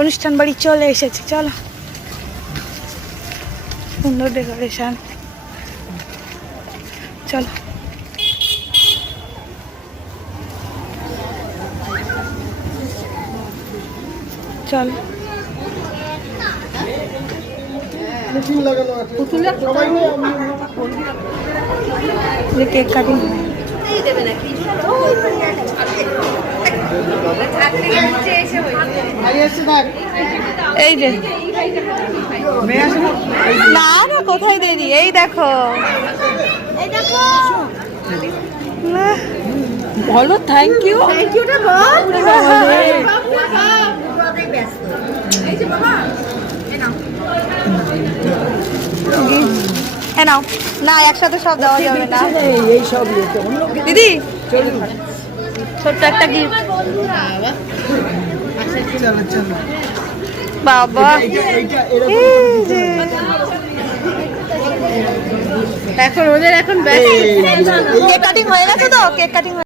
অনুষ্ঠান বাড়ি চলে এসেছি, চলো। সুন্দর ডেকোরেশন, চলো চল। কেক কাটিং এই যে না না কোথায় দেরি, এই দেখো বলো থ্যাংক ইউ। নাও না, একসাথে সব দেওয়া যাবে না দিদি, ছোট্ট একটা গিফট। বাবা এখন ওদের এখন কেক কাটিং হয়ে গেছে তো, কেক কাটিং